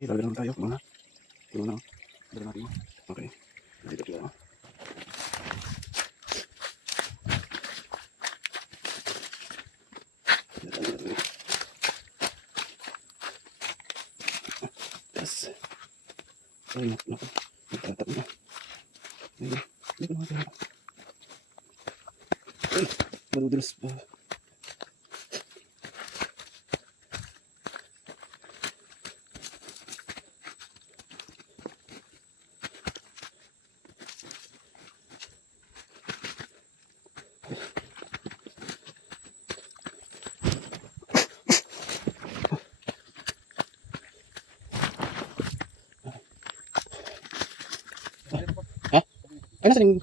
Ilagay naman tayo mga. Ito na. Dala natin. Okay. Dito tayo. Yes. Ay, naku. Nagtatap na. Ayun. Dito naman tayo. Ay, madudulas pa. Ay, nasa yung...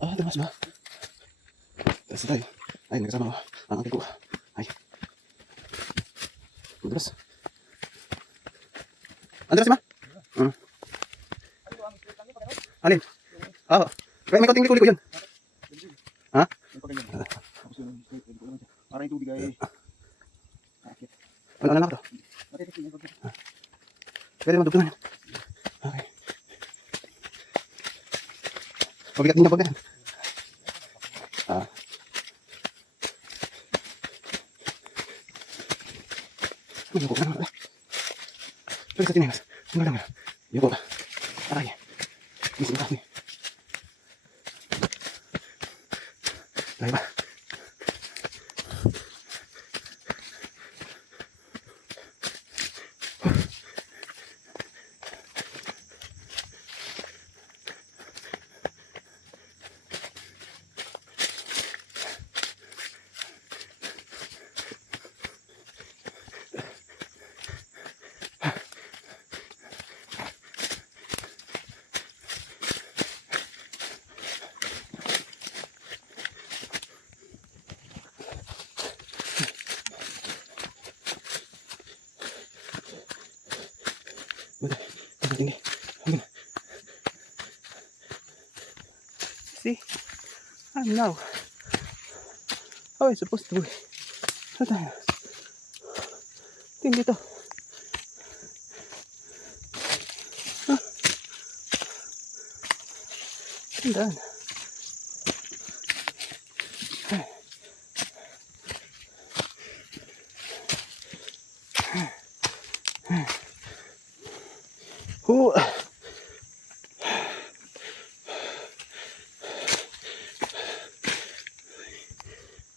Ah, tumas ba? Tapos tayo. Ay, nagkasama ko. Ang aking ko. Ay. Madulas. Andulas ma? Alin? Oo. May konting likuli ko yun. Ha? Para yung tubig ay... Ano na ako to? Pwede naman dugtungan yan. Okay. Pabigat din na pabigat. Ah. Ano ko na? Pwede sa tinigas. Ano lang na? Yuko. Aray. Misi na kami. Tayo ba? See? I'm now. How am I supposed to be? Ano tayo? Tingin dito. Huh? Tandaan. Who?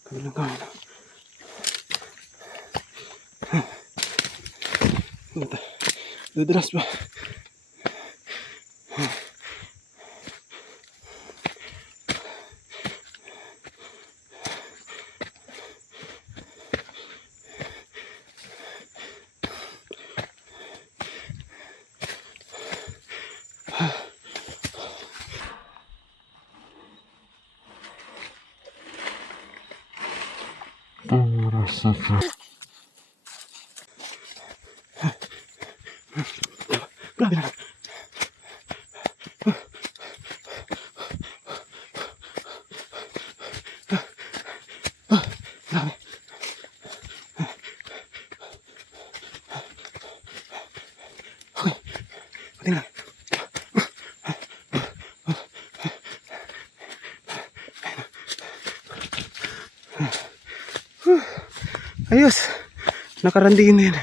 Kabilang kain. Dudulas pa. Grabe na. Grabe. Okay. Pati na. Ayos. Nakarandiin na yan.